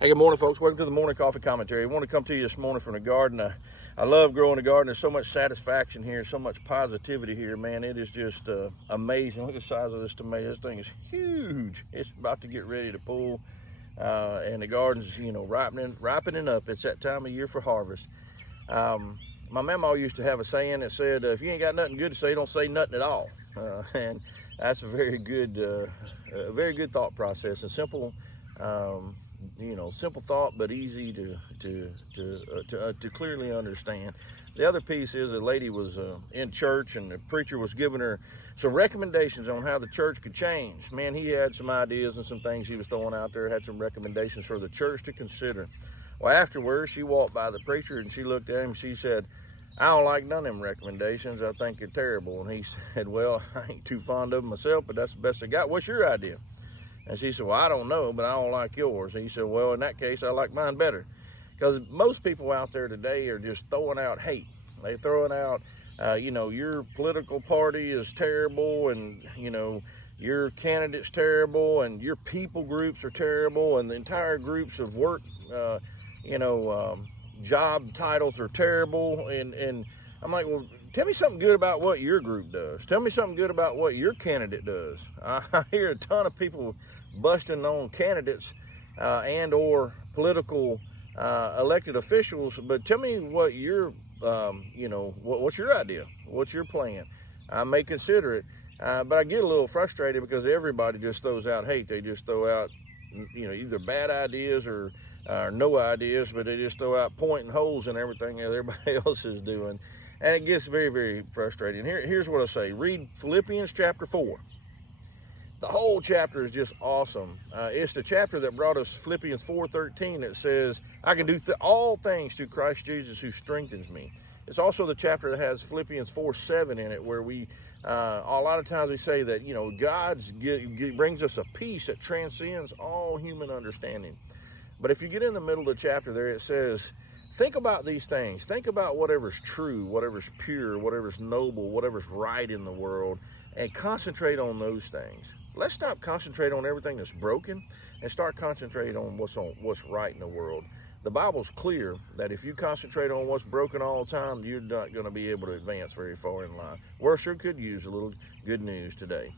Hey, good morning, folks. Welcome to the Morning Coffee Commentary. I want to come to you this morning from the garden. I love growing a garden. There's so much satisfaction here, so much positivity here, man. It is just amazing. Look at the size of this tomato. This thing is huge. It's about to get ready to pull, and the garden's, ripening up. It's that time of year for harvest. My mama used to have a saying that said, if you ain't got nothing good to say, don't say nothing at all. And that's a very good thought process. A simple, simple thought, but easy to clearly understand. The other piece is a lady was in church, and the preacher was giving her some recommendations on how the church could change. Man, he had some ideas and some things he was throwing out there, had some recommendations for the church to consider. Well, afterwards, she walked by the preacher and she looked at him and she said, "I don't like none of them recommendations. I think they're terrible." And he said, "Well, I ain't too fond of them myself, but that's the best I got. What's your idea?" And she said, "Well, I don't know, but I don't like yours." And he said, "Well, in that case, I like mine better." Because most people out there today are just throwing out hate. They're throwing out, your political party is terrible, and, your candidate's terrible, and your people groups are terrible, and the entire groups of work, job titles are terrible. And I'm like, well, tell me something good about what your group does. Tell me something good about what your candidate does. I hear a ton of people busting on candidates and or political elected officials, but tell me what your, what's your idea? What's your plan? I may consider it, but I get a little frustrated because everybody just throws out hate. They just throw out, either bad ideas or no ideas, but they just throw out pointing holes in everything that everybody else is doing. And it gets very, very frustrating. Here's what I say. Read Philippians chapter 4. The whole chapter is just awesome. It's the chapter that brought us Philippians 4:13 that says, "I can do all things through Christ Jesus who strengthens me." It's also the chapter that has Philippians 4:7 in it, where we, a lot of times we say that, God brings us a peace that transcends all human understanding. But if you get in the middle of the chapter there, it says, think about these things. Think about whatever's true, whatever's pure, whatever's noble, whatever's right in the world, and concentrate on those things. Let's stop concentrating on everything that's broken and start concentrating on what's right in the world. The Bible's clear that if you concentrate on what's broken all the time, you're not going to be able to advance very far in life. World sure could use a little good news today.